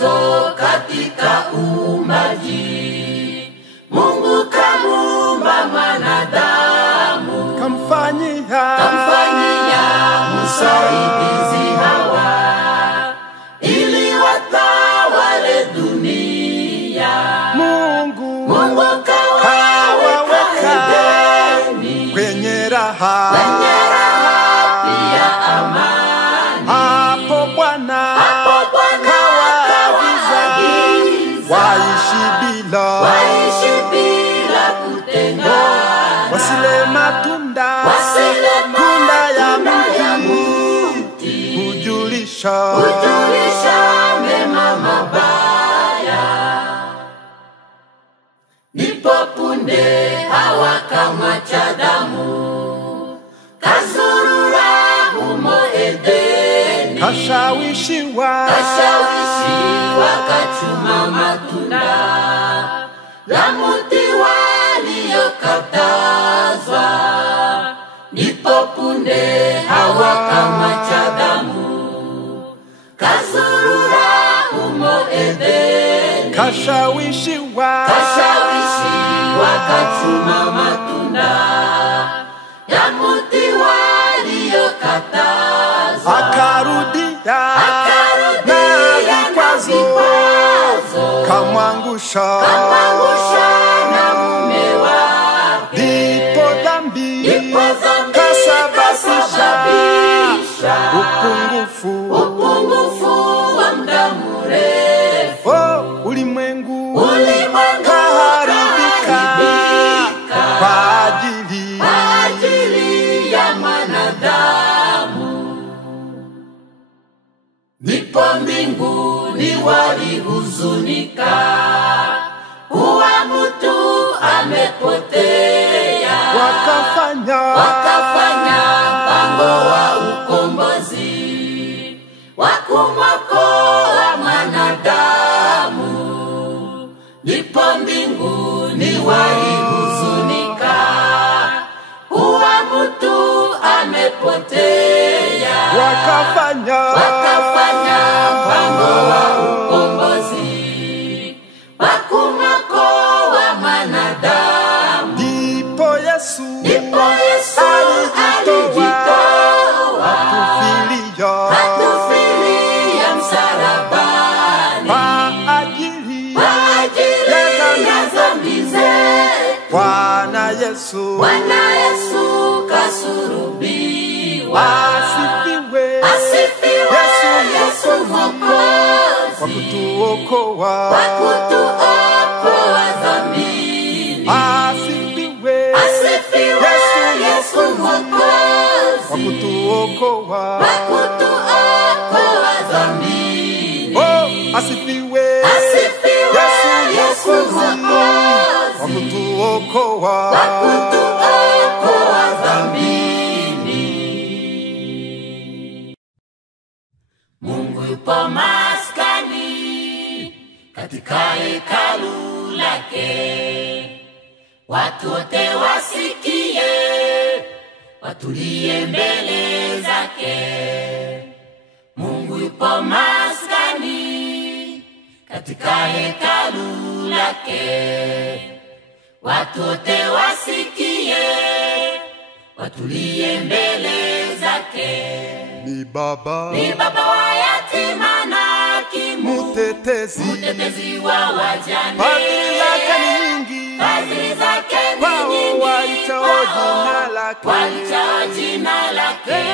mwanzo katika uumbaji, Mungu kamuumba mwanadamu, kamfanyia msaidizi Hawa ili watawale dunia. Mungu kawaweka Edeni kwenye raha pia amani. Hapo Bwana kawaagiza waishi bila kutengana, wasile matunda ya mti, kujulisha mema mabaya. Ndipo punde Hawa kamwacha Adamu, kazurura humo Edeni, kashawishiwa kachuma matunda ya mti waliokatazwa. Ndipo punde Hawa kamwacha Adamu, kazurura humo Edeni, kashawishiwa kachuma matunda ya mti waliokatazwa. akarudia na vikwazo, kamwangusha na mume wake. ndipo dhambi kasababisha upungufu wa muda mrefu. Ulimwengu kaharibika kwa ajili ya mwanadamu. Ndipo mbinguni walihuzunika kuwa mtu amepotea, wakafanya mpango wa ukombozi wa kumwokoa mwanadamu. Ndipo mbinguni walihuzunika kuwa mtu amepotea, wakafanya mpango wa ukombozi wa kumwokoa mwanadamu. ndipo Yesu alijitoa atufilia msalabani kwa ajili ya dhambi zetu. Bwana Yesu kasulubiwa. asifiwe Yesu Mwokozi, kwa kutuokoa dhambini. asifiwe Yesu Mwokozi, kwa kutuokoa dhambini. asifiwe Yesu Mwokozi, kwa kutuokoa dhambini. Mungu yupo maskani katika hekalu lake, watu wote wasikie, watulie mbele zake. Mungu yupo maskani katika hekalu lake, watu wote wasikie, watulie mbele zake. ni Baba wa yatima na hakimu, mtetezi wa wajane. fadhili zake ni nyingi kwao walichao jina lake.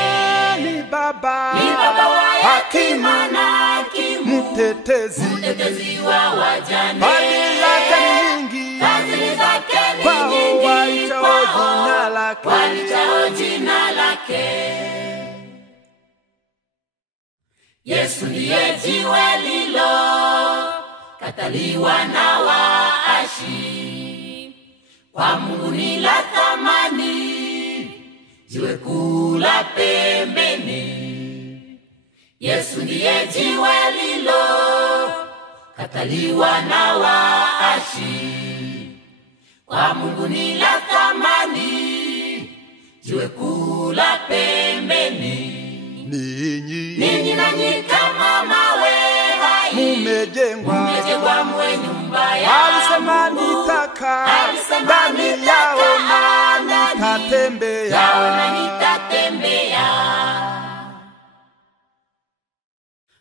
Ni Baba wa yatima na hakimu, mtetezi wa wajane. fadhili zake ni nyingi kwao walichao jina lake. Yesu ndiye jiwe lilo kataliwa na waashi, kwa Mungu ni la thamani, jiwe kuu la pembeni. Yesu ndiye jiwe lilo kataliwa na waashi, kwa Mungu ni la thamani, jiwe kuu la pembeni. Ninyi nanyi kama mawe hai, yaona nitatembea. yaona nitatembea.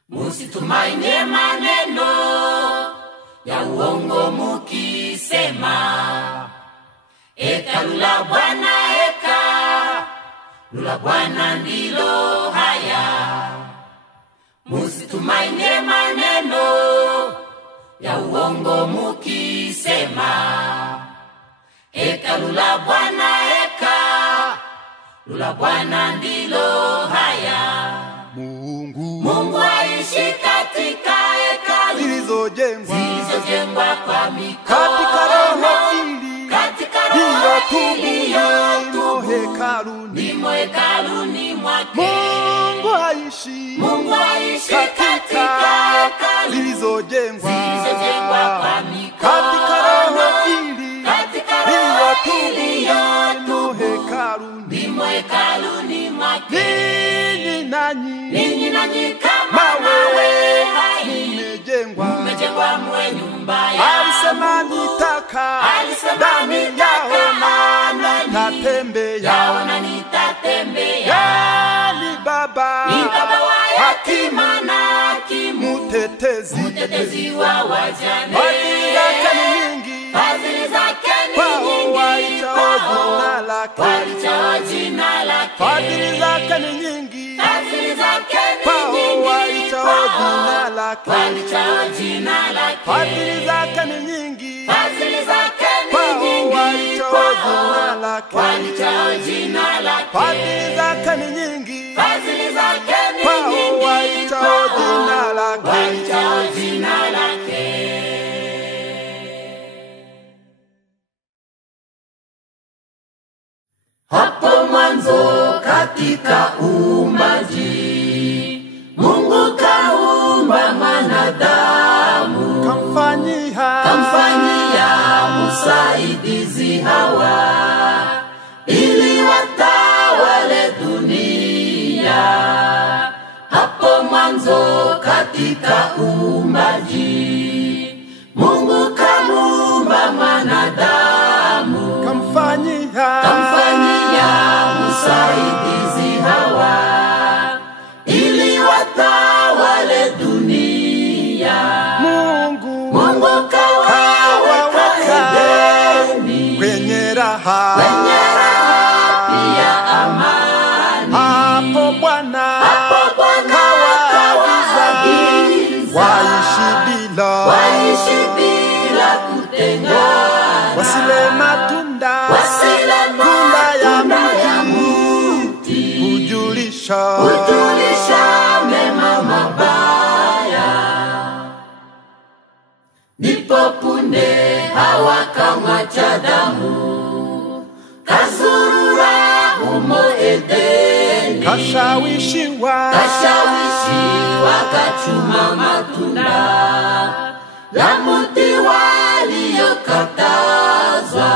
Musitumainie maneno ya uongo mukisema, hekalu la Bwana, hekalu la Bwana ndilo haya. Musitumainie maneno ya uongo mukisema, hekalu la Bwana, hekalu la Bwana ndilo haya. Mungu aishi katika hekalu zilizojengwa kwa mikono, katika roho ili katika roho hiyo nimo hekaluni mwake. Mungu aishi katika hekalu zilizojengwa kwa mikono, katika roho ili katika roho nimo hekaluni mwake. Ninyi nanyi kama mawe hai mmejengwa mwe nyumba ya alisema nitaka ndani yaona nitatembea. ni baba wa yatima na hakimu, mutetezi wa wajane. fadhili zake ni nyingi Fadhili zake ni kwao nyingi waitao jina lake. walitao jina lake. Fadhili zake ni nyingi Fadhili zake ni kwao nyingi waitao jina lake. walitao jina lake. Fadhili zake ni nyingi Fadhili zake ni kwao nyingi waitao jina lake. walitao jina lake. Fadhili zake ni nyingi Fadhili zake ni kwao nyingi waitao jina lake. walitao jina lake. Hapo mwanzo katika uumbaji, Mungu kaumba mwanadamu, kamfanyia msaidizi Hawa ili watawale dunia. Hapo mwanzo katika uumbaji, Mungu kaumba mwanadamu, kamfanyia msaidizi Hawa ili watawale dunia. Mungu kawaweka Edeni kwenye raha pia amani. hapo Bwana Kawaagiza waishi bila kutengana, wasile matunda ya mti hujulisha mema mabaya. Ndipo punde Hawa kamwacha Adamu, kazurura humo Edeni, kashawishiwa kachuma matunda ya mti waliokatazwa.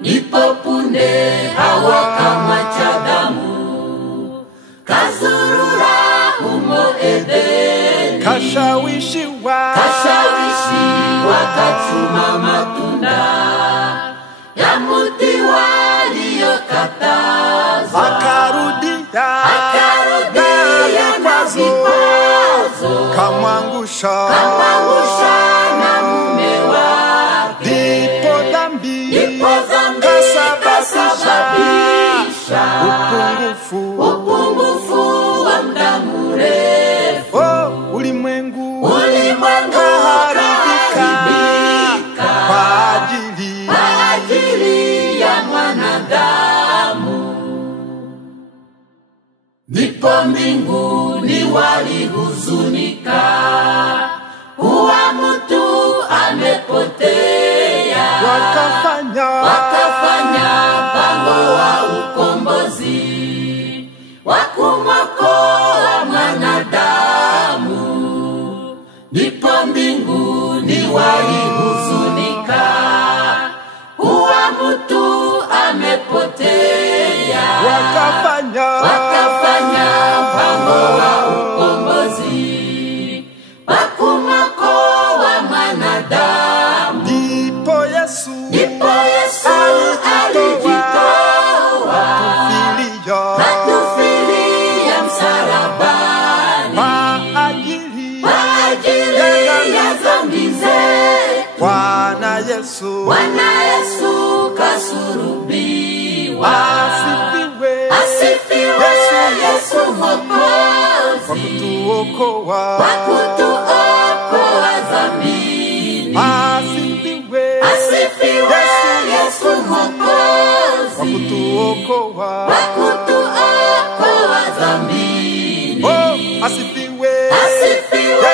Ndipo punde Hawa kamwacha Adamu, kazurura humo Edeni, kashawishiwa kachuma matunda ya mti waliokatazwa. akarudia na vikwazo, kamwangusha na mume wake. ndipo dhambi kasababisha upungufu wa muda mrefu. ulimwengu Kaharibika kwa ajili ya mwanadamu. Ndipo mbinguni walihuzunika kuwa mtu amepotea, wakafanya mpango wa ukombozi wa kumwokoa mwanadamu. Ndipo mbinguni walihuzunika kuwa mtu amepotea, wakafanya mpango wa ukombozi wa kumwokoa mwanadamu. ndipo Yesu Ndipo Yesu Yesu, Bwana Yesu kasulubiwa. asifiwe, Asifiwe Yesu Mwokozi, wakutuokoa, wakutuokoa dhambini. asifiwe, Asifiwe Yesu Mwokozi, wakutuokoa, wakutuokoa dhambini. oh, asifiwe, Asifiwe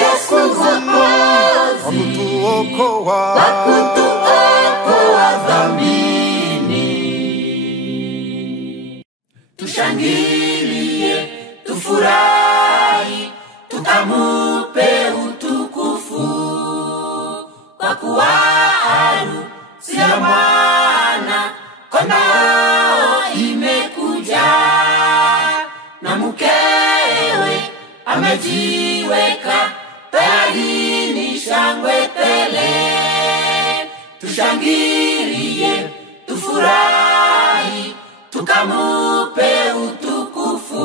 Yesu Mwokozi, wakutuokoa, wakutuokoa dhambini. Tushangilie, tufurahi, tukamupe utukufu, kwa kuwa harusi ya mwana kondoo imekuja, na mkewe amejiweka tayari, ni shangwe tele. Tushangilie, tufurahi, tukamupe utukufu,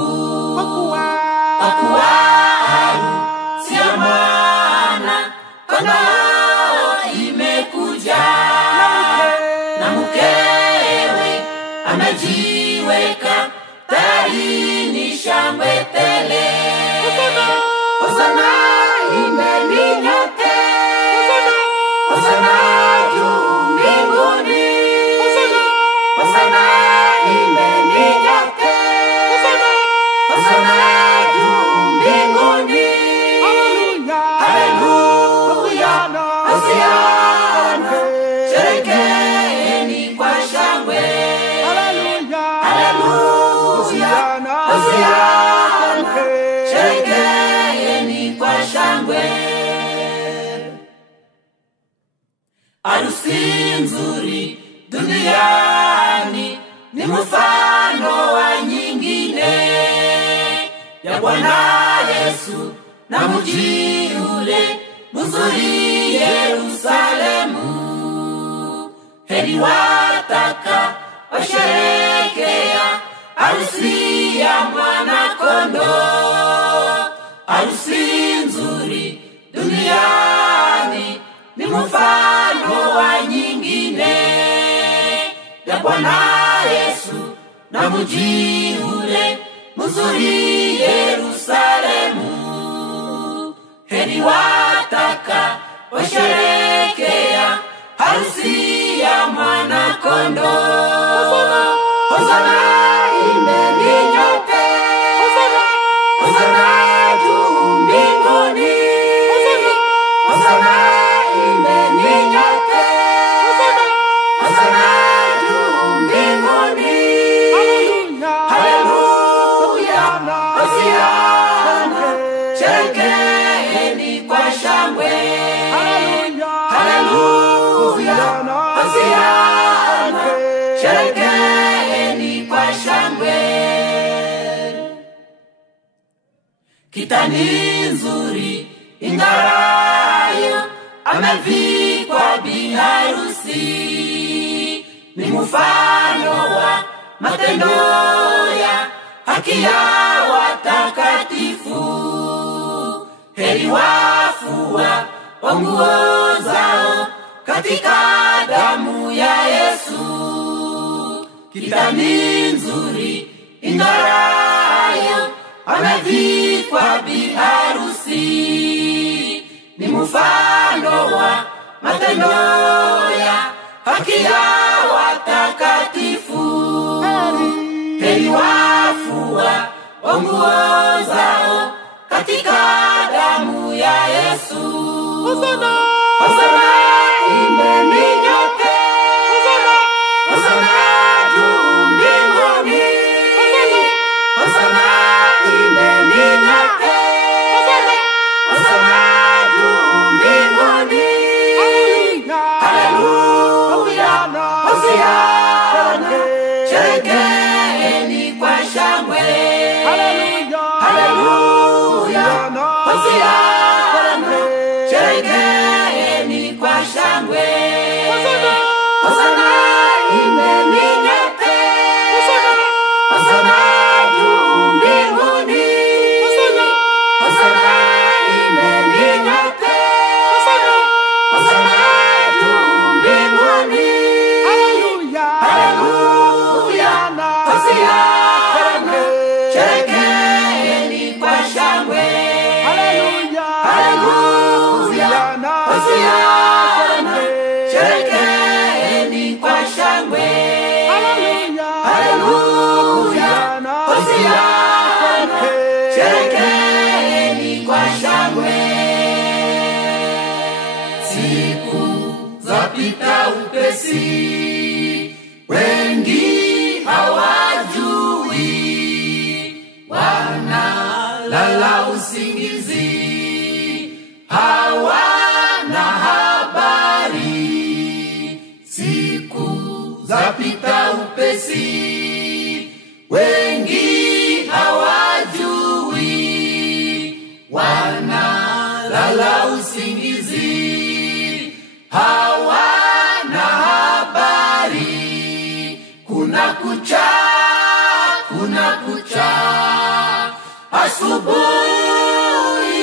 kwa kuwa harusi ya mwana kondoo imekuja, na mkewe amejiweka tayari, ni shangwe tele. Hosana imbeni nyote, Hosana juu mbinguni, Hosana imbeni nyote, Hosana juu mbinguni. Haleluya, Hosiana, sherekeeni kwa shangwe. Haleluya, Hosiana, sherekeeni kwa shangwe. Harusi nzuri duniani ni mfano wa nyingine ya Bwana Yesu na mji ule mzuri Yerusalemu. Heri wataka washerekea harusi ya mwana kondoo. Harusi nzuri duniani ni mfano wa nyingine ya Bwana Yesu na mji ule mzuri Yerusalemu. Heri wataka washerekea harusi ya mwana kondoo. Hosana imbeni nyote, Hosana juu mbinguni, Hosana imbeni nyote, Hosana juu mbinguni. Haleluya, Hosiana, sherekeeni kwa shangwe. Haleluya, Hosiana, sherekeeni kwa shangwe. Kitani nzuri ing'arayo amevikwa biharusi, ni mfano wa matendo ya haki ya watakatifu. Heri wafua nguo zao katika damu ya Yesu. Kitani nzuri ing'arayo amevikwa biharusi, ni mfano wa matendo ya haki ya watakatifu. Heri wafua nguo zao katika damu ya Yesu. Hosana imbeni nyote, Hosana juu mbinguni, Hosana imbeni nyote, Hosana juu mbinguni. Haleluya, Hosiana, sherekeeni kwa shangwe. Haleluya, Hosiana, sherekeeni kwa sherekeeni kwa shangwe. Siku zapita upesi, wengi hawajui, wanalala usingizi, hawana habari. Siku zapita upesi, wengi hawajui, wanalala usingizi, hawana habari. Kuna kucha, asubuhi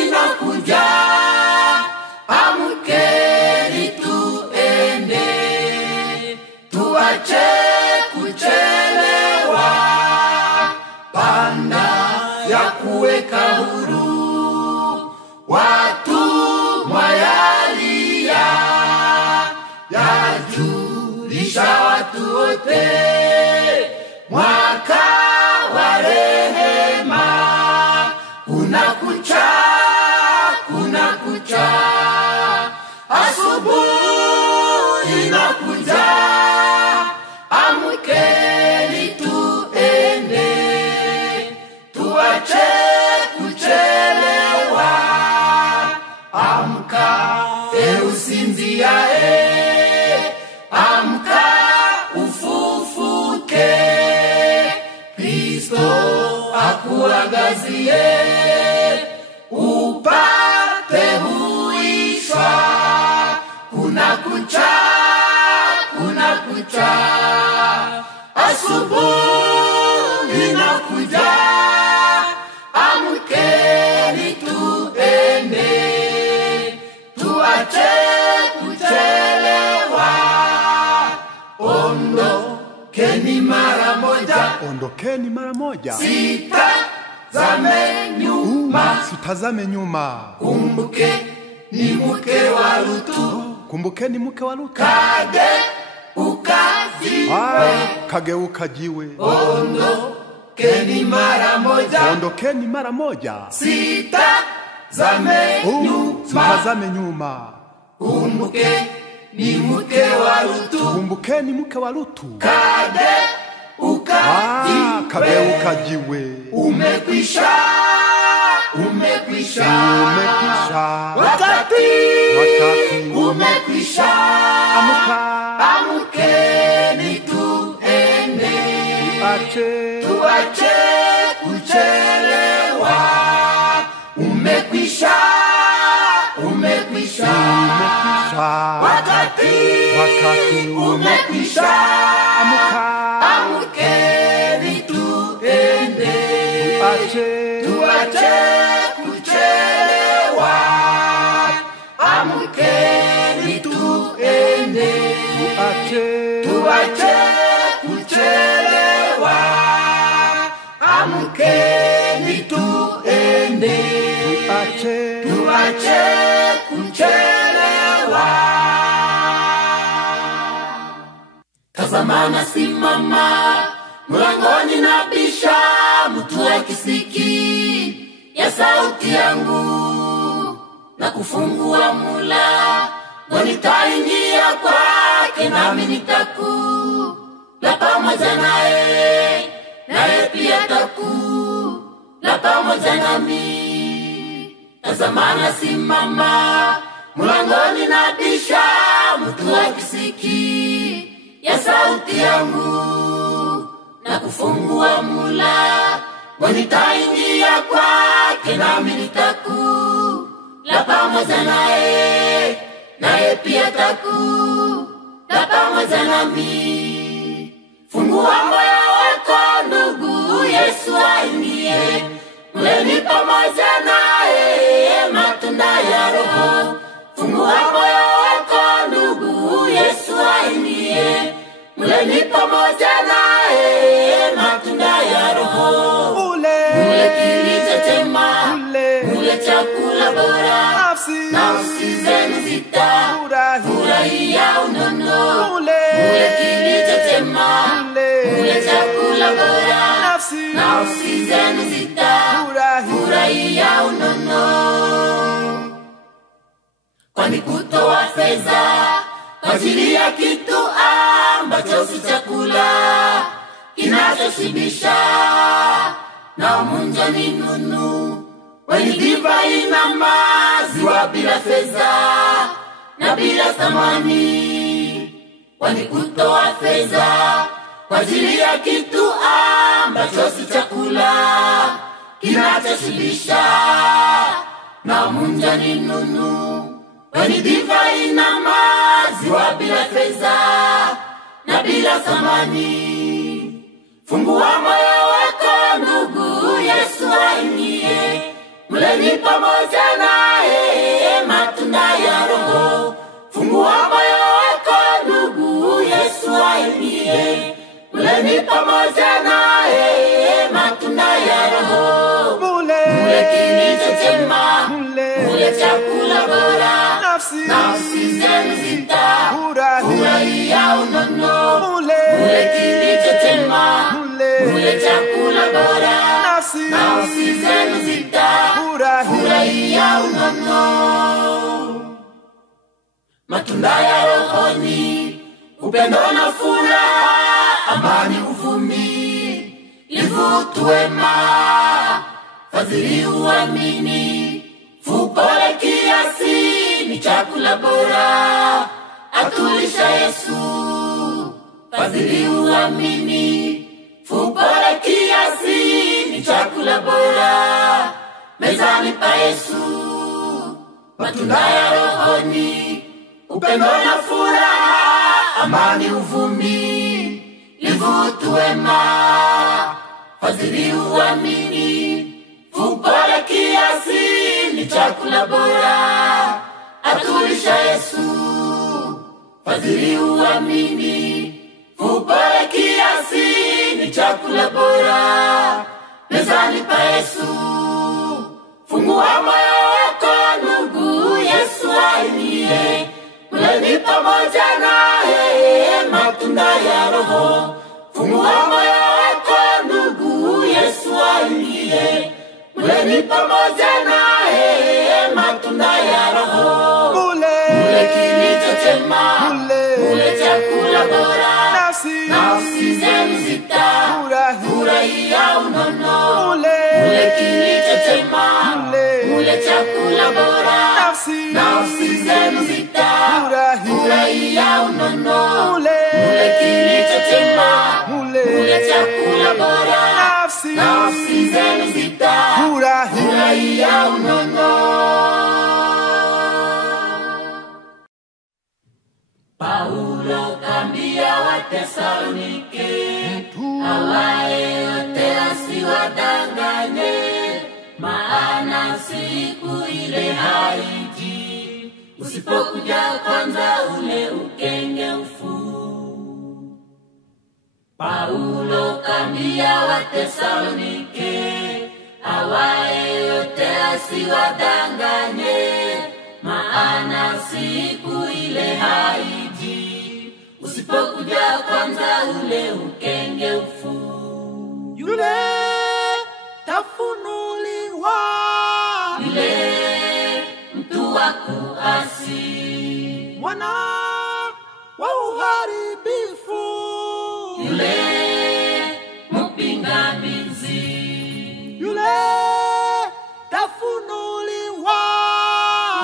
inakuja, amkeni tuende, tuache kuchelewa, panda ya kuweka huru watumwa yalia, yajulisha watu wote mwaka wa rehema. Kuna kucha, asubuhi inakuja, amkeni tuende, tuache kuchelewa, amka usinziae, amka ufufuke, Kristo akuangazie, upate huishwa. Kuna kucha, asubuhi inakuja, amkeni tuende, tuache kuchelewa, ondokeni mara moja, sitazame nyuma, kumbukeni mke wa Lutu, kageuka jiwe, ondokeni mara moja, sitazame nyuma, kumbukeni mke wa Lutu, kageuka jiwe, umekwisha, wakati umekwisha, amkeni tuende, tuache kuchelewa, umekwisha, wakati umekwisha, amkeni tuende, tuache kuchelewa, amkeni tuende, tuache kuchelewa, amkeni tuende, tuache kuchelewa. Tazama nasimama mlangoni nabisha, mtu akisiki ya sauti yangu na kufungua mula, nitaingia kwake, nami nitakula pamoja naye, naye pia atakula pamoja nami. Tazama nasimama mlangoni nabisha, mtu akisiki ya sauti yangu na kufungua mula, nitaingia kwake, nami nitakula pamoja naye, naye pia atakula pamoja nami. Fungua moyo wako ndugu, Yesu aingie, mleni pamoja naye matunda ya Roho. Fungua moyo wako ndugu, Yesu aingie, mleni pamoja naye matunda ya Roho. Mule kilicho chema, mule chakula bora, nafsi zenu zitafurahia unono. Mule kilicho chema, mule chakula bora, nafsi zenu zitafurahia ajili ya kitu ambacho si chakula kinachoshibisha, na munja ni nunu wenye divai na maziwa bila fedha na bila thamani, wanikutoa fedha kwa ajili ya kitu ambacho si chakula kinachoshibisha, na munja ni nunu wenye divai na maziwa bila fedha na bila thamani. Fungua moyo wako ndugu, Yesu aingie, mleni pamoja naye matunda ya Roho. Fungua moyo wako ndugu, Yesu aingie, mleni pamoja naye matunda ya Roho. Mule kilicho chema, mule chakula bora, nafsi zenu zitafurahia unono. Mule kilicho chema, mule chakula bora, nafsi zenu zitafurahia unono. Matunda ya rohoni, upendo na furaha, amani, uvumilivu, wema, fadhili, uamini, upole, kiasi ni chakula bora atulisha Yesu. Fadhili, uamini, upole, kiasi ni chakula bora mezani pa Yesu. Matunda ya rohoni, upendo na furaha, amani, uvumilivu, wema, fadhili, uamini, upole, kiasi ni chakula bora atulisha Yesu. Fadhili, uamini, upole, kiasi ni chakula bora mezani pa Yesu. Fungua moyo wako ndugu, Yesu aingie, mleni pamoja naye matunda ya Roho. Fungua moyo wako ndugu, Yesu aingie, mleni pamoja naye matunda ya Roho. Mule kilicho chema, mule chakula bora, nafsi zenu zitafurahia unono. Mule kilicho chema, mule chakula bora, nafsi zenu zitafurahia unono. Mule kilicho chema, mule chakula bora, nafsi zenu zitafurahia unono. Paulo kambia Watesalonike, awaye yote asiwadanganye, maana siku ile haiji usipokuja kwanza ule ukengeufu. Paulo kambia Watesalonike, awaye yote asiwadanganye, maana siku ile haiji usipokuja kwanza ule ukengeufu. Yule tafunuliwa, yule mtu wa kuasi, mwana wa uharibifu, yule mpingamizi, yule tafunuliwa,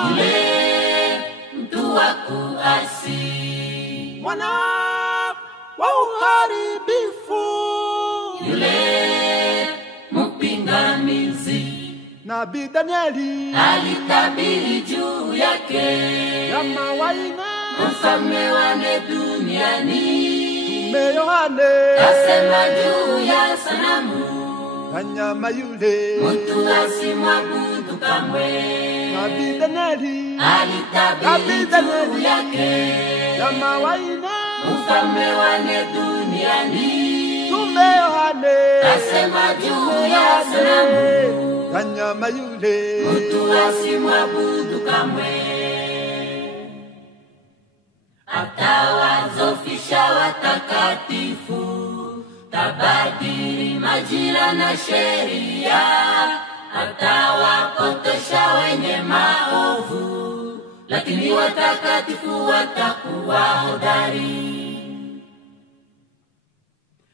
yule mtu wa kuasi, mwana wa uharibifu, yule mpingamizi. Nabii Danieli alitabiri juu yake, kama waina mfalme wane duniani. Mtume Yohane asema juu ya sanamu, kanyama yule mtu asimwabudu kamwe. Nabii Danieli alitabiri juu yake, kama waina mfalme wane duniani. Mtume Yohane asema juu ya sanamu, kanyama yule mtu asimwabudu kamwe. Atawazofisha watakatifu, tabadili majira na sheria, atawapotosha wenye maovu, lakini lakini watakatifu watakuwa hodari.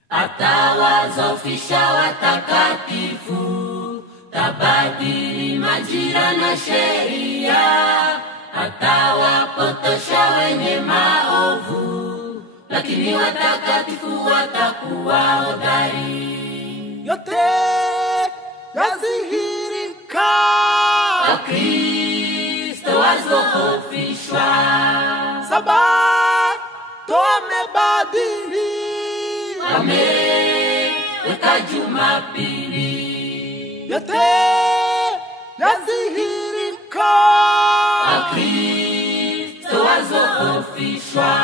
Atawazofisha watakatifu, tabadili majira na sheria, atawapotosha wenye maovu, lakini watakatifu watakuwa hodari. Yote yazihirika, Wakristo wazoofishwa, Sabato amebadili, ameweka Jumapili. yote yazihirika, Wakristo wazoofishwa,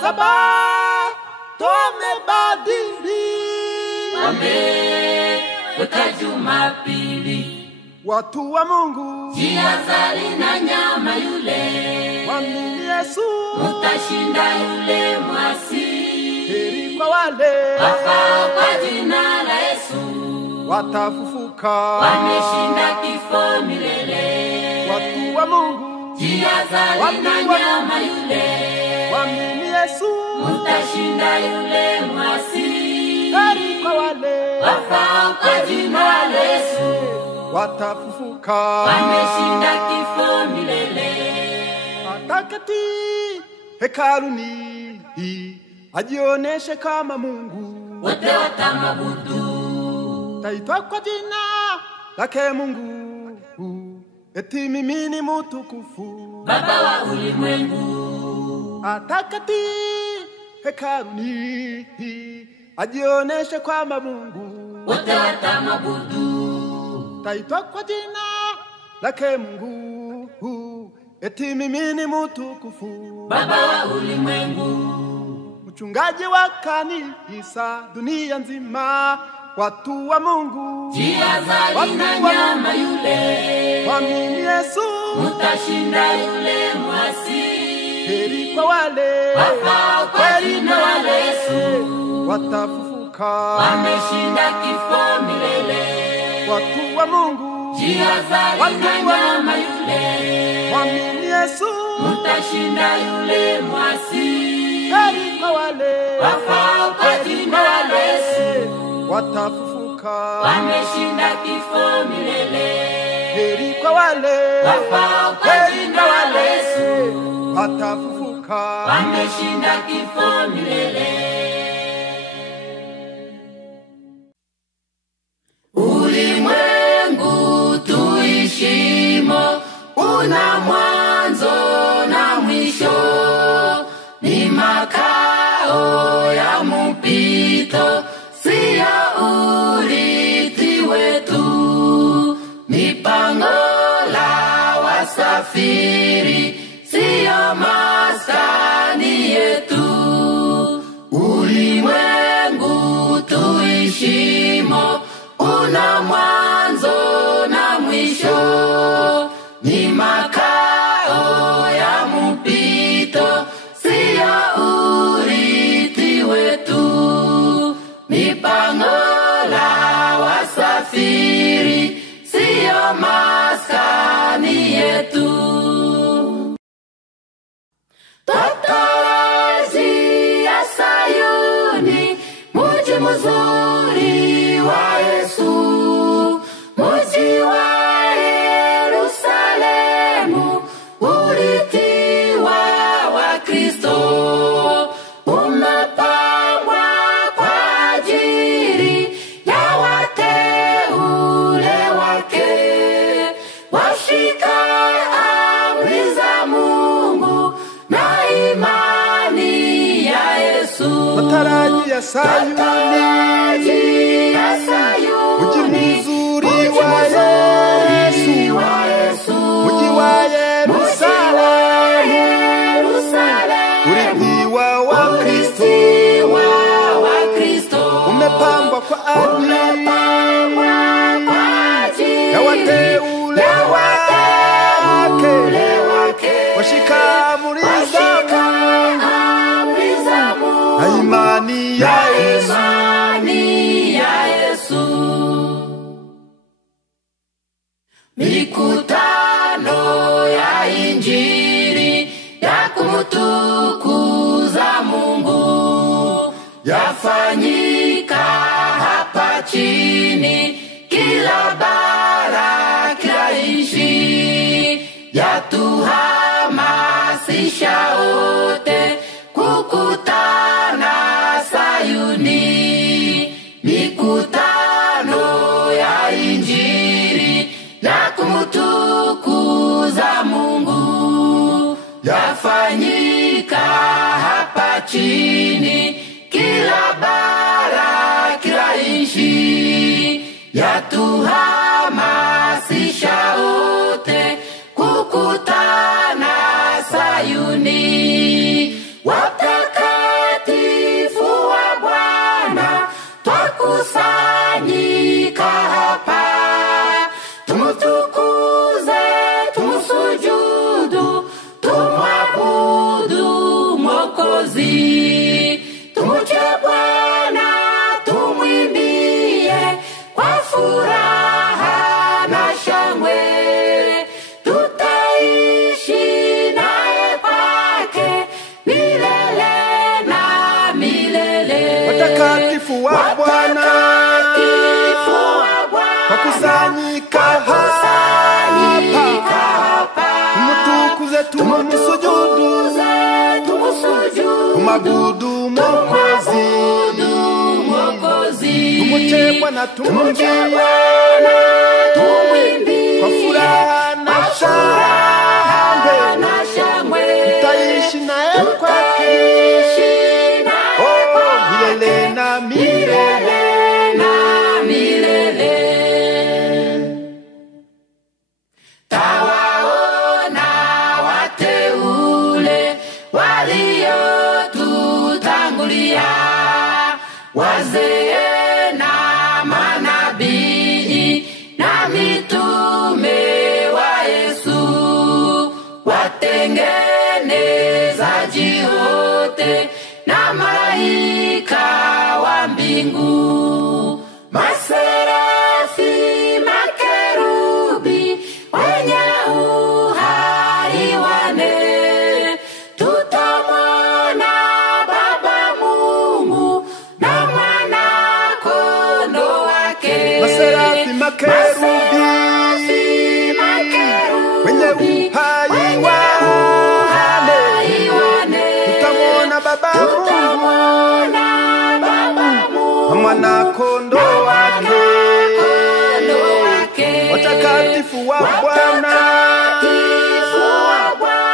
Sabato amebadili, ameweka Jumapili. watu wa Mungu Jihadhari na nyama yule, mwamini Yesu, mutashinda yule mwasi. heri kwa wale Wafao kwa jina la Yesu, watafufuka, wameshinda kifo milele. watu wa Mungu Jihadhari na nyama yule, mwamini Yesu, mutashinda yule mwasi. heri kwa wale Wafao kwa jina la Yesu, watafufuka, wameshinda kifo milele. ataketi hekaluni ajioneshe kama Mungu, Wote watamwabudu, taitwa kwa jina lake Mungu, eti mimi ni mtukufu. Baba wa ulimwengu. Ataketi hekaluni ajioneshe kama Mungu, Wote watamwabudu, taitwa kwa jina lake Mungu, eti mimi ni mtukufu. Baba wa ulimwengu. Mchungaji wa kanisa dunia nzima, watu wa Mungu Jihadhari na nyama yule, mwamini Yesu, mutashinda yule mwasi. heri kwa wale Wafao kwa jina la Yesu, watafufuka, wameshinda kifo milele. watu wa Mungu Jihadhari na nyama yule, mwamini Yesu, mutashinda yule mwasi. heri kwa wale Wafao kwa jina la Yesu, watafufuka, wameshinda kifo milele. heri kwa wale Wafao kwa jina la Yesu, watafufuka, wameshinda kifo milele. Ulimwengu tuishimo una mwanzo na mwisho, ni makao ya mpito, siyo urithi wetu. Mipango la wasafiri, siyo maskani yetu. Ulimwengu tuishimo una mwanzo na mwisho, ni makao ya mpito, siyo urithi wetu. Mipango la wasafiri, siyo maskani yetu. Tatarajia Sayuni, mji mzuri wa Yesu, mji wa Yerusalemu, urithi wa Wakristo, umepangwa kwa ajili ya wateule wake, washika amri za Mungu na imani ya Yesu. Matarajia Sayuni, mji mzuri wa Yesu, mji wa Yerusalemu, urithi wa Wakristo, umepambwa kwa ajili ya wateule wake, washika amri za Mungu na imani ya Yesu. Mikutano ya Injili yafanyika hapa chini, kila bara, kila nchi, yatuhamasisha wote kukutana Sayuni, mikutano ya Injili ya kumtukuza Mungu, yafanyika hapa chini, kila bara, kila nchi, yatuhamasisha wote kukutana Sayuni. Watakatifu wa Bwana twakusanyika hapa, tumutukuze, tumusujudu, tumwabudu Mwokozi. Tumche Bwana, tumwimbie kwa furaha na shangwe, tutaishi naye kwake milele na milele. Watakatifu wa Bwana wakusanyika hapa, tumutukuze, tumusujudu, tumabudu Mwokozi. Tumuche Bwana, tumwimbie kwa furaha na shangwe, tutaishi naye kwake milele na milele. Tawaona wateule waliotutangulia, wazee na manabii na mitume wa Yesu, watengenezaji wote na malaika wa mbingu, maserafi, makerubi, wenye uhai wane, tutamwona Baba Mungu na mwana kondoo wake. Maserafi, makerubi, wenye uhai wane, tutamwona Baba Mungu na mwana kondoo wake. Watakatifu wa Bwana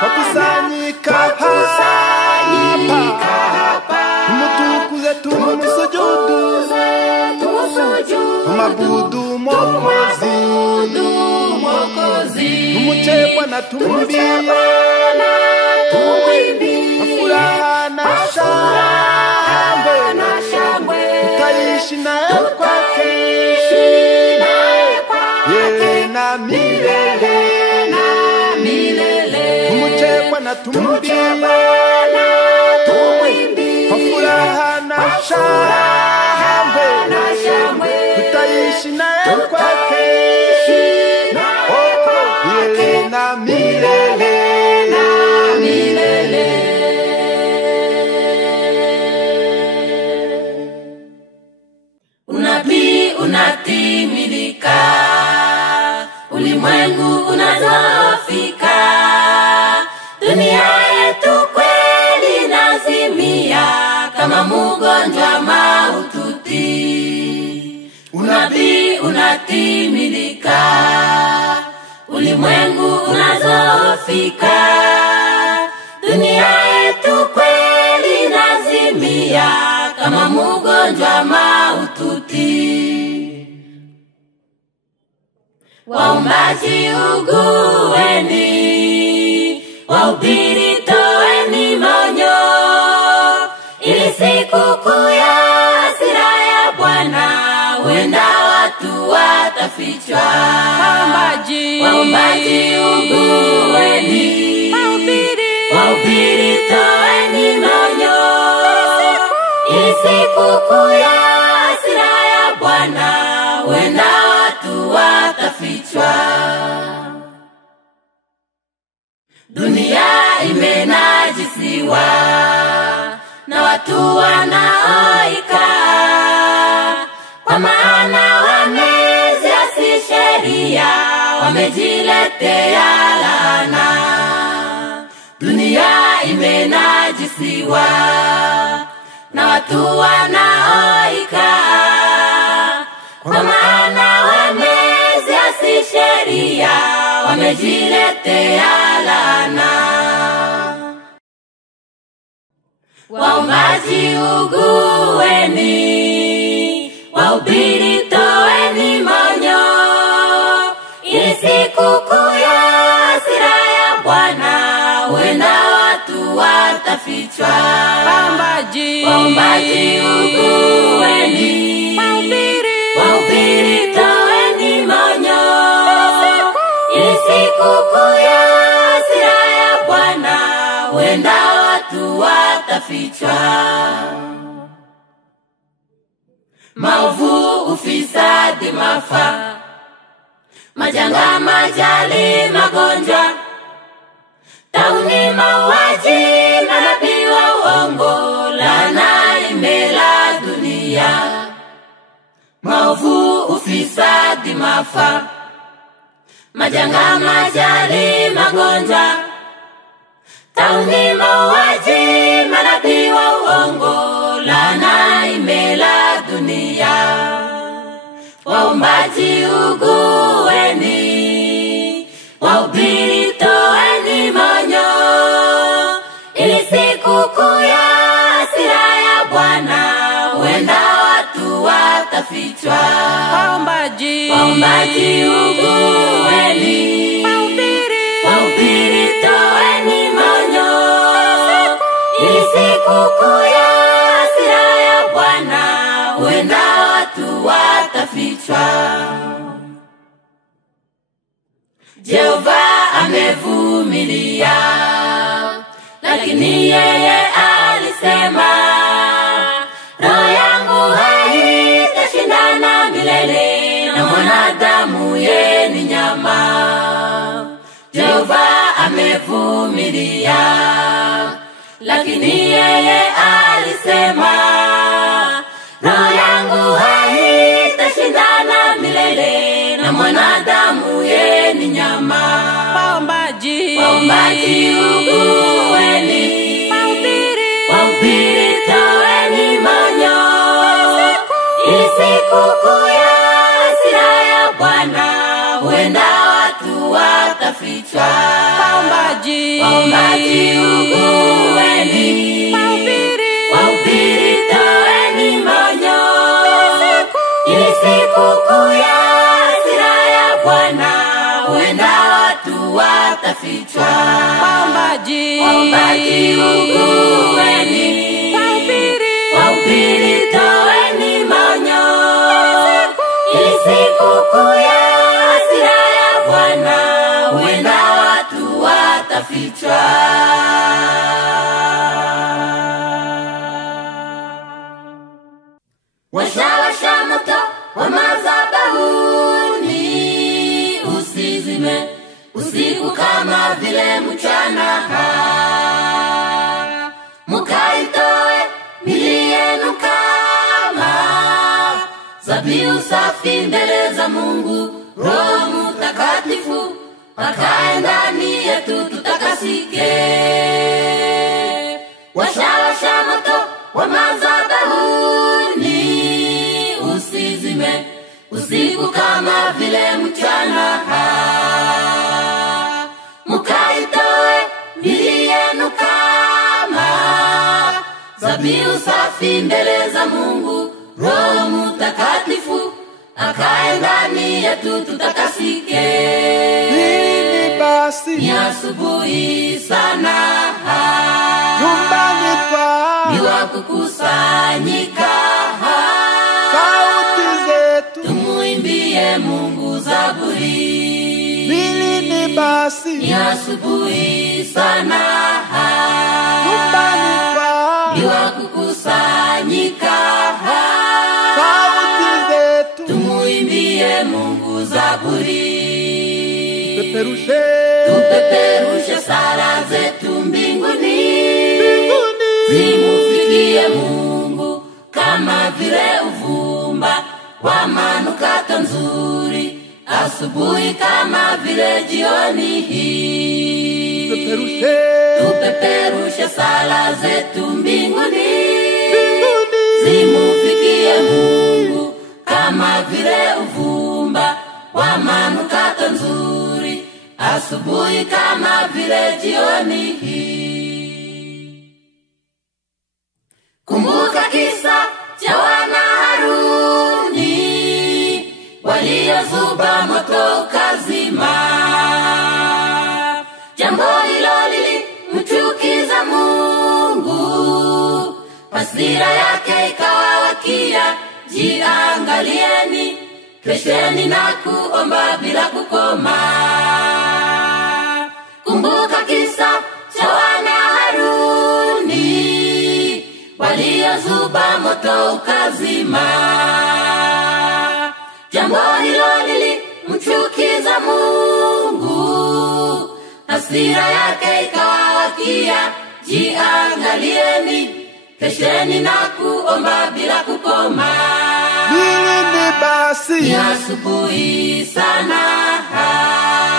wakusanyika hapa, tumutukuze, tumusujudu, tumabudu Mwokozi. Tumuche Bwana, tumwimbie kwa furaha na shangwe, tutaishi naye kwake milele na milele. Tumuche Bwana, tumwimbie kwa furaha na shangwe, tutaishi naye kwake milele na milele. Unabii unatimilika, ulimwengu unazofika, dunia yetu kweli nazimia kama mgonjwa mahututi. Unabii unatimilika, ulimwengu unazofika, dunia yetu kweli nazimia kama mgonjwa mahututi. Waombaji ugueni, wahubiri toeni maonyo, ili sikukuu ya hasira ya Bwana huenda watu watafichwa. Waombaji ugueni, wahubiri toeni maonyo, ili sikukuu ya hasira ya Bwana huenda watu watafichwa. Dunia imenajisiwa na watu wanaoika, kwa maana wameziasi sheria, wamejiletea laana. Dunia imenajisiwa na watu wanaoika, kwa maana wameziasi sheria, wamejiletea laana. Waombaji ugueni, wahubiri toeni maonyo, ili sikukuu ya hasira ya Bwana huenda watu watafichwa. Waombaji ugueni, wahubiri toeni maonyo, ili sikukuu ya hasira ya Bwana huenda watu watafichwa. Maovu, ufisadi, maafa, majanga, majali, magonjwa, tauni, mauaji, manabii wa uongo, laana imela dunia. Maovu, ufisadi, maafa, majanga, majali, magonjwa, tauni, mauaji, manabii wa uongo, laana imela dunia. Waombaji ugueni, wahubiri toeni maonyo, ili sikukuu ya hasira ya Bwana huenda watu watafichwa. Waombaji ugueni, wahubiri toeni maonyo, ili sikukuu ya hasira ya Bwana huenda watu watafichwa. Jehova amevumilia, lakini yeye alisema, roho yangu haitashindana milele na mwanadamu, yeye ni nyama. Jehova amevumilia, lakini yeye alisema, roho yangu haitashindana milele na mwanadamu, yeye ni nyama. Waombaji ugueni, wahubiri toeni maonyo, ili sikukuu ya hasira ya Bwana huenda watu watafichwa. Waombaji ugueni, wahubiri toeni maonyo, ili sikukuu ya hasira ya Bwana huenda watu watafichwa. Waombaji ugueni, wahubiri toeni maonyo, ili sikukuu ya hasira ya Bwana huenda watu watafichwa. Washa moto wa madhabahuni, usizime usiku kama vile mchana. Mukaitoe mili yenu kama zabihu safi mbele za Mungu. Roho Mtakatifu akae ndani yetu tutakasike. Washa moto wa madhabahuni, usizime usiku kama vile mchana. Mukaitoe mili yenu kama zabihu safi mbele za Mungu. Roho Mtakatifu akae ndani yetu tutakasike. Nini basi? Ni asubuhi sana, nyumbani kwa ni wa kukusanyika. sauti zetu Tumuimbie Mungu zaburi. nini basi? Ni asubuhi sana, nyumbani kwa ni wa kukusanyika. sauti zetu Tumuimbie Mungu zaburi. tupeperushe Sala zetu mbinguni, mbinguni zimufike Zimufikie Mungu kama vile uvumba wa manukato nzuri, asubuhi kama vile jioni hii. Tupeperushe sala zetu mbinguni, zimufikie Mungu kama vile uvumba wa manukato nzuri, asubuhi kama vile jioni hii. Kumbuka kisa cha wana Haruni waliozuba moto ukazima. Jambo hilo lilimchukiza Mungu, hasira yake ikawawakia. Jiangalieni, kesheni na kuomba bila kukoma. Kumbuka kisa cha wana Haruni waliozuba moto ukazima. Jambo hilo lilimchukiza Mungu, hasira yake ikawawakia. Jiangalieni, kesheni na kuomba bila kukoma. Nini basi? Ni asubuhi sana,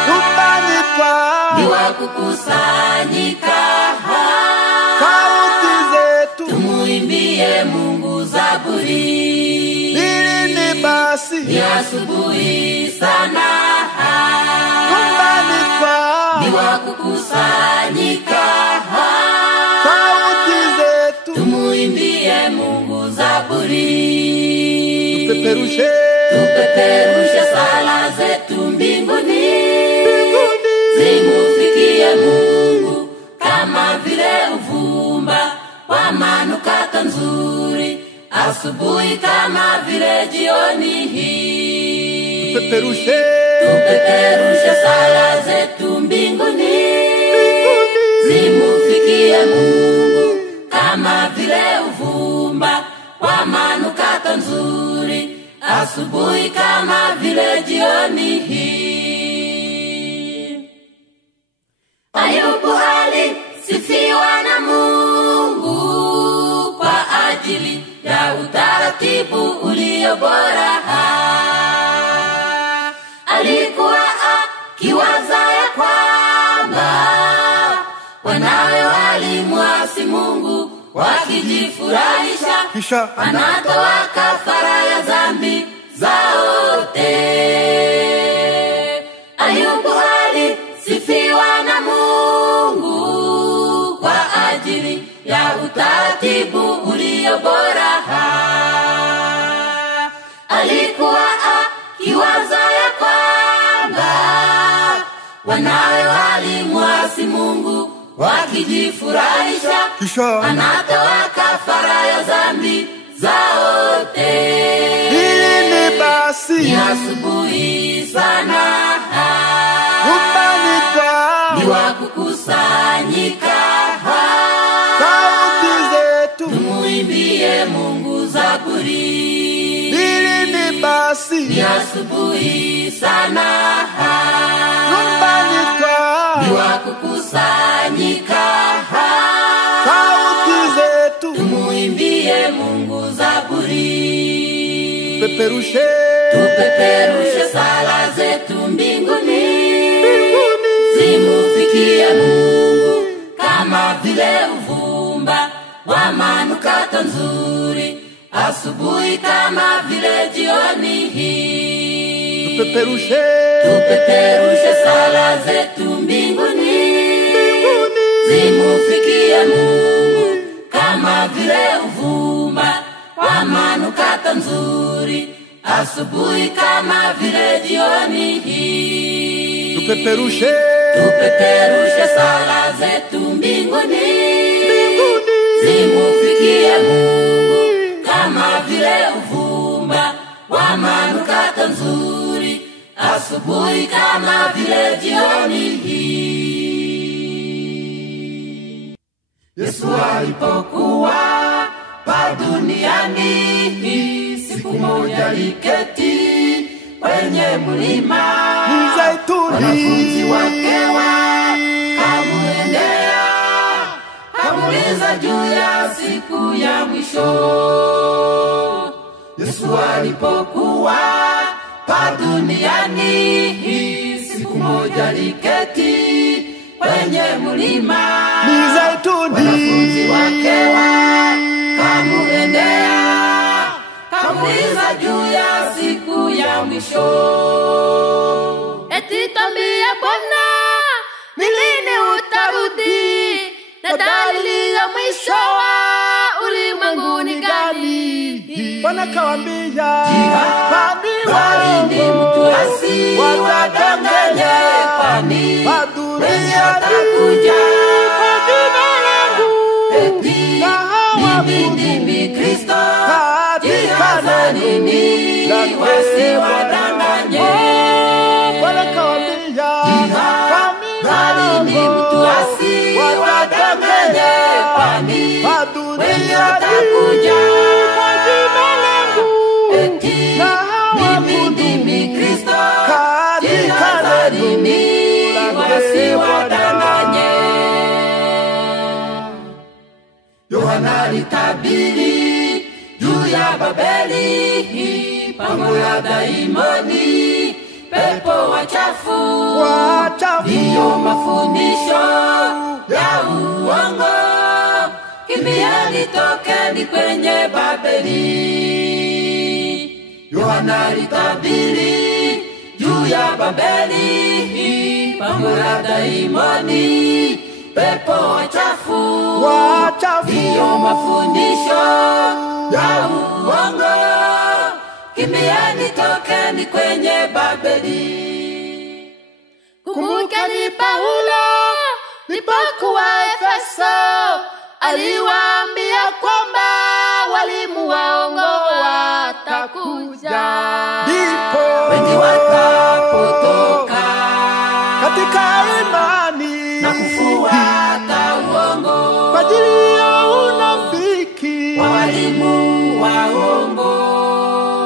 nyumbani kwa ni wa kukusanyika. sauti zetu Tumuimbie Mungu zaburi. nini basi? Ni asubuhi sana, nyumbani kwa ni wa kukusanyika. sauti zetu Tumuimbie Mungu zaburi. tupeperushe sala zetu mbinguni, zimufikie Mungu kama vile uvumba wa manukato nzuri, asubuhi kama vile jioni hii. Tupeperushe sala zetu mbinguni, zimufikie Mungu kama vile uvumba wa manukato nzuri, asubuhi kama vile jioni hii. Ayubu alisifiwa na Mungu kwa ajili ya utaratibu ulio bora. Alikuwa akiwaza ya kwamba wanawe walimwasi Mungu, wakijifurahisha kisha anatoa kafara ya dhambi zaote. Ayubu alisifiwa na Mungu kwa ajili ya utaratibu ulio bora. Alikuwa akiwaza ya kwamba wanawe walimwasi Mungu, wakijifurahisha kisha anatoa kafara ya dhambi zaote. nini basi? Ni asubuhi sana, nyumbani kwa ni wa kukusanyika. sauti zetu Tumuimbie Mungu zaburi. nini basi? Ni asubuhi sana, nyumbani kwa ni wa kukusanyika. sauti zetu Tumuimbie Mungu zaburi. tupeperushe sala zetu mbinguni, zimufikie Mungu kama vile uvumba wa manukato nzuri, asubuhi kama vile jioni hii. Tupeperushe sala zetu mbinguni, zimufikie Mungu kama vile uvumba wa manukato nzuri, asubuhi kama vile jioni hii. Tupeperushe sala zetu mbinguni, zimufikie Mungu kama vile uvumba wa manukato nzuri, asubuhi kama vile jioni hii. Yesu alipokuwa pa duniani, siku moja aliketi kwenye mlima Mzeituni. Wanafunzi wake kamuendea, kamuuliza juu ya siku ya mwisho. Yesu alipokuwa pa duniani, siku moja aliketi kwenye mlima Mizeituni, wanafunzi wake wakamuendea, kamuuliza juu ya siku ya mwisho. Eti tambia Bwana, ni lini utarudi? Na dalili ya mwisho wa ulimwengu ni gani? Bwana kawaambia, Bali ni mtu asiwadanganye, kwani wengi watakuja kwa jina langu, eti mimi ndimi Kristo. Jihadharini wasiwadanganye. Bwana kawaambia, Bali ni mtu asiwadanganye, kwani wengi watakuja kwa jina langu, eti mimi ndimi Kristo. Jihadharini wasiwadanganye. Yohana alitabiri juu ya Babeli, pango la daimoni, pepo wachafu, ndiyo mafundisho ya uongo. Kimbieni, tokeni kwenye Babeli. Yohana alitabiri juu ya Babeli, pango la daimoni, pepo wachafu, ndiyo mafundisho ya uongo. Kimbieni, tokeni kwenye Babeli. Kumbukeni Paulo alipokuwa Efeso, aliwaambia kwamba walimu waongo watakuja. ndipo Wengi watapotoka katika imani na kufuata uongo, kwa ajili ya unafiki. walimu waongo.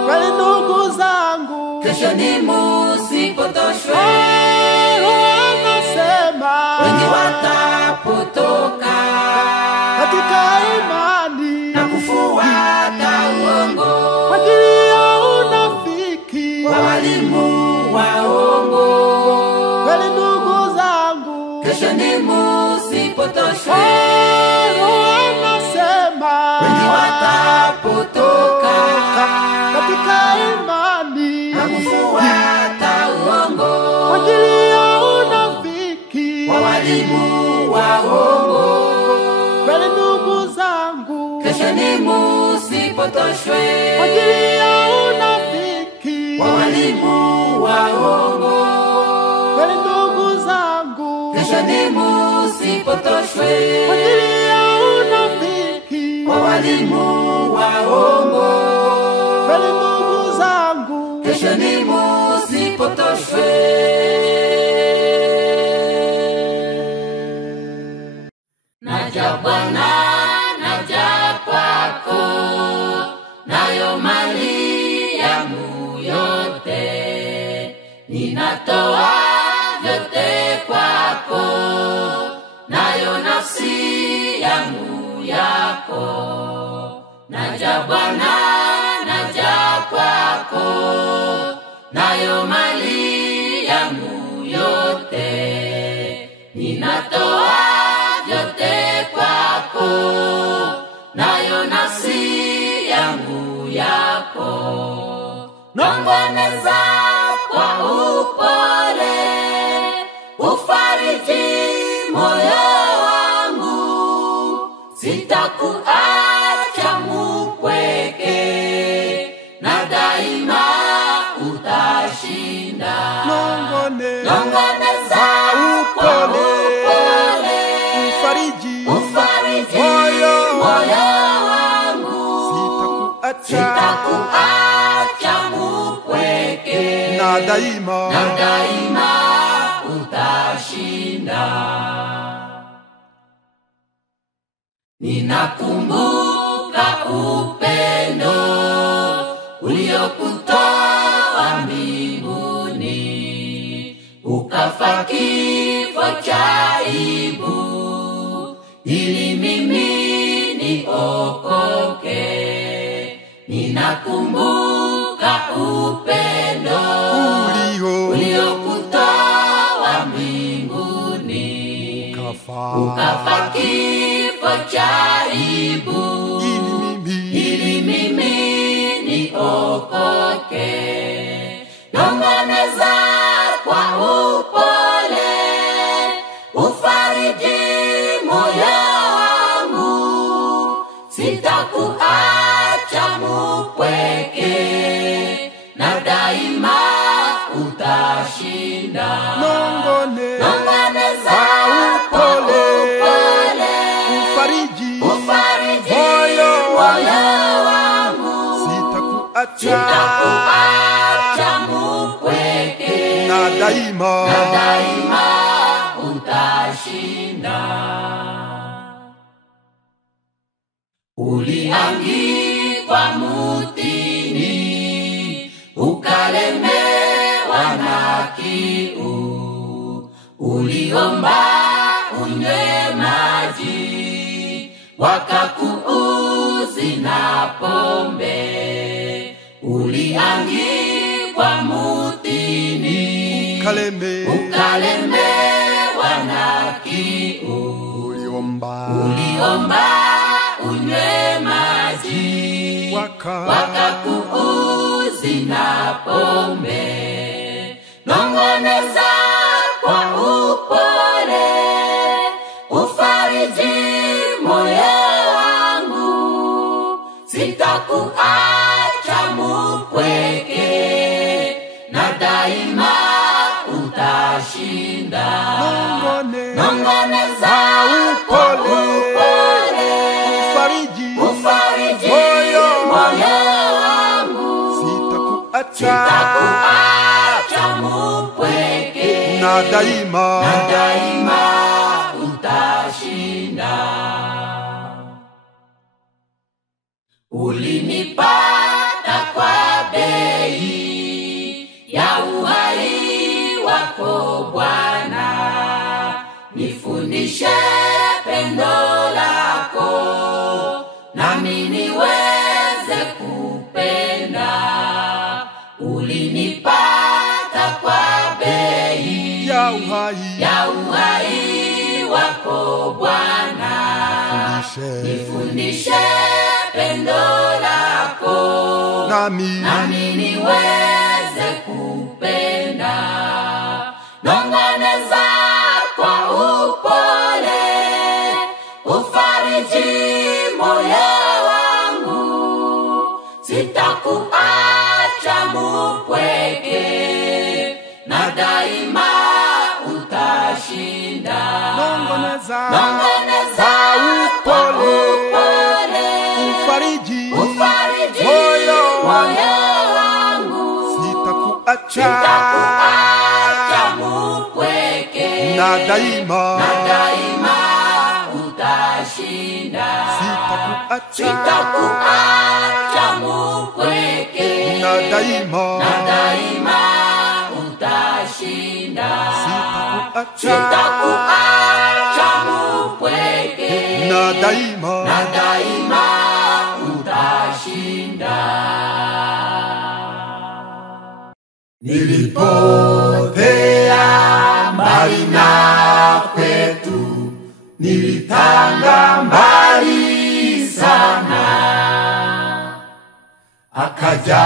Kweli ndugu zangu, Kesho ni musipotoshwe, anasema wengi watapotoka katika imani na kufuata uongo, kwa ajili ya unafiki. walimu waongo. Kweli ndugu zangu, Kesho ni musipotoshwe, anasema wengi watapotoka katika imani na kufuata uongo, kwa ajili ya unafiki. walimu waongo. Kweli ndugu zangu, Kesho ni musipotoshwe, kwa ajili ya unafiki. walimu waongo. Kweli ndugu zangu, Kesho ni musipotoshwe, kwa ajili ya unafiki. walimu waongo. Kweli ndugu zangu, Kesho ni musipotoshwe. Naja Bwana, naja kwako, nayo mali yangu yote, ninatoa vyote kwako, nayo nafsi yangu yako. Naja Bwana, naja kwako, nayo mali yangu yote, ninatoa vyote kwako, nayo nafsi yangu yako. Nong'oneza kwa upole, ufariji moyo wangu, sitakuacha mupweke, na daima utashinda. Nong'oneza kwa upole, ufariji moyo wangu, sitakuacha mupweke, na daima utashinda. Ninakumbuka upendo uliokutoa mbinguni, ukafa kifo cha aibu, ili mimi niokoke. Nikakumbuka upendo uliokutoa mbinguni, ukafa kifo cha aibu ili mimi niokoke. Nong'oneza kwa upole, ufariji moyo wangu, sitakuacha mpweke, na daima utashinda. Nong'oneza kwa upole, ufariji moyo wangu, sitakuacha mpweke, na daima utashinda. Uliangikwa mutini, ukalemewa na kiu, uliomba unywe maji, wakakuuzi na pombe. Uliangikwa mutini, ukalemewa na kiu, uliomba unywe maji, wakakuuzi na pombe. Nong'oneza kwa upole, ufariji moyo wangu, sitakuacha mpweke, na daima utashinda. Nong'oneza kwa upole, ufariji moyo wangu, sitakuacha mpweke, na daima utashinda. Ulinipata kwa bei ya uhai wako Bwana, nifundishe pendo lako, nami niweze kupenda. Ulinipata kwa bei ya uhai wako Bwana, nifundishe pendo lako, nami niweze kupenda. Nong'oneza kwa upole, ufariji moyo wangu, sitakuacha mpweke, na daima utashinda. Nong'oneza kwa upole, ufariji moyo wangu, sitakuacha mpweke, na daima utashinda. sitakuacha mpweke, na daima utashinda. sitakuacha mpweke, na daima utashinda. Nilipotea mbali na kwetu, nilitanga mbali sana, akaja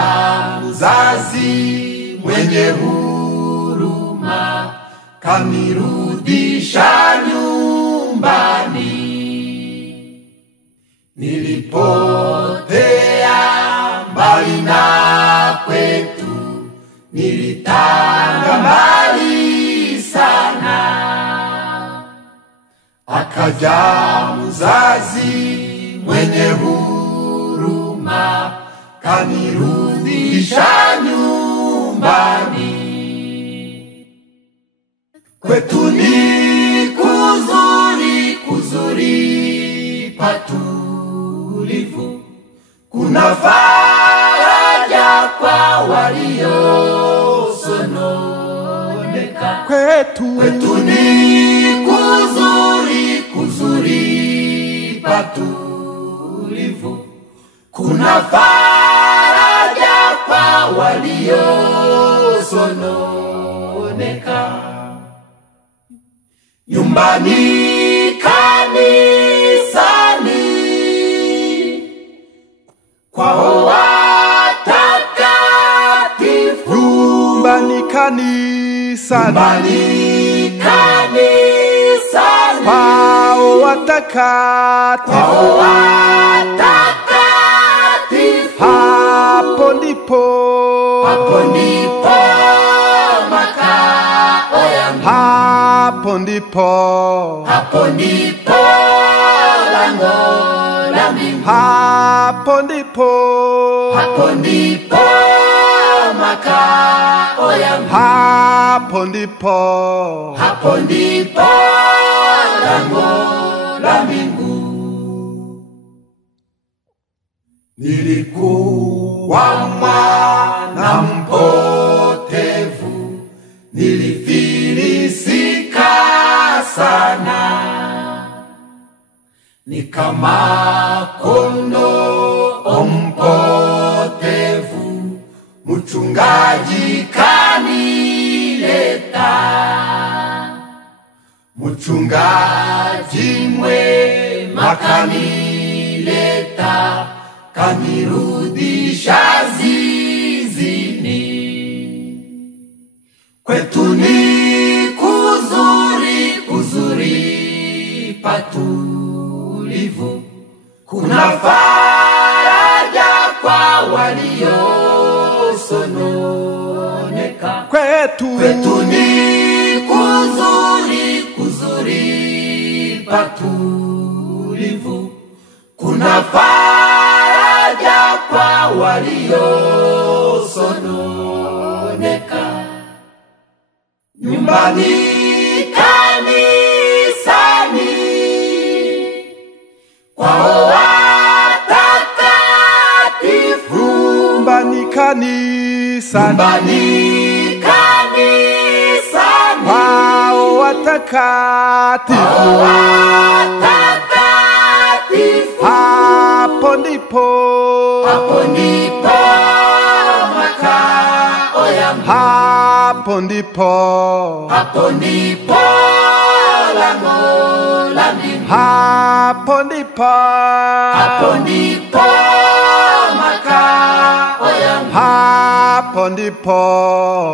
mzazi mwenye huruma, kanirudisha nyumbani. Nilipotea mbali na kwetu, nilitanga mbali sana, akaja mzazi mwenye huruma, kanirudisha nyumbani. Kwetu ni kuzuri patulivu, kuna faraja kwa waliosononeka. Kwetu ni kuzuri patulivu, kuna faraja waliosononeka. Nyumbani, kanisani, kwao watakatifu. Nyumbani, kanisani, kwao watakatifu. Hapo ndipo makao yangu. hapo ndipo lango la mbingu. hapo ndipo makao yangu. hapo ndipo lango la mbingu. Nilikuwa mwana mpotevu, nilifilisika sana, ni kama kondoo mpotevu, mchungaji kanileta. Mchungaji mwema kanileta, kanirudisha zizini. Kwetu ni kuzuri patulivu, kuna faraja kwa waliosononeka. kwetu ni kuzuri patulivu, kuna faraja kwa waliosononeka. Nyumbani, kanisani, kwao watakatifu. Nyumbani, kanisani, kwao watakatifu. Hapo ndipo makao yangu. hapo ndipo lango la mbingu. hapo ndipo makao yangu.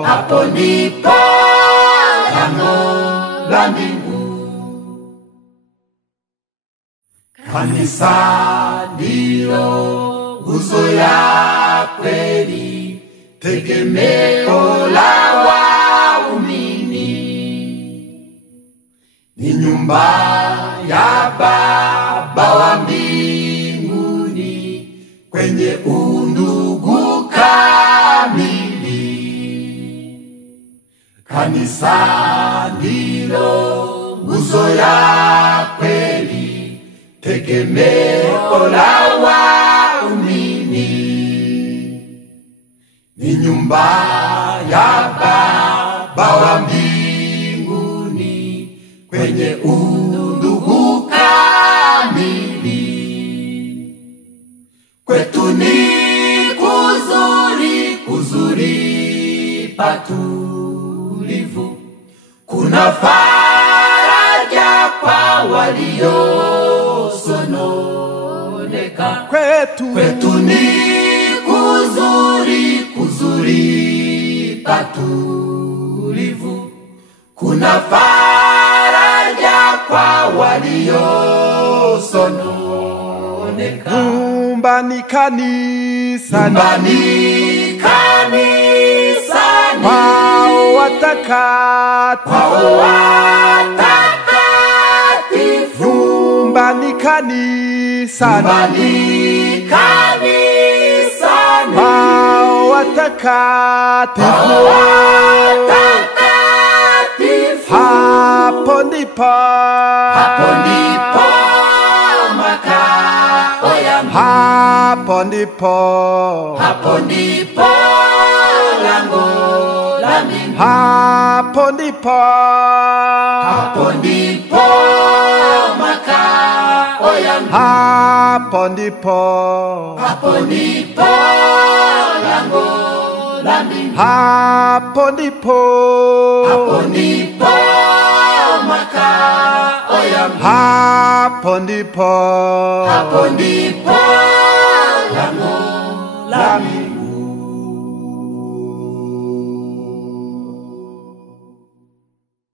hapo ndipo lango la mbingu. Kanisa ndilo nguzo ya kweli, tegemeo la waumini. Ni nyumba ya Baba wa mbinguni, kwenye undugu kamili. Kanisa ndilo nguzo ya kweli, tegemeo la waumini. Ni nyumba ya Baba wa mbinguni, kwenye undugu kamili. Kwetu ni kuzuri patulivu, kuna faraja kwa waliosononeka. kwetu ni kuzuri patulivu, kuna faraja kwa waliosononeka. Nyumbani, kanisani, kwao watakatifu. Nyumbani, kanisani, kwao watakatifu. Hapo ndipo makao yangu. hapo ndipo lango la mbingu. hapo ndipo makao yangu. hapo ndipo lango la mbingu. Hapo ndipo, Hapo ndipo makao ya Mungu. hapo ndipo, Hapo ndipo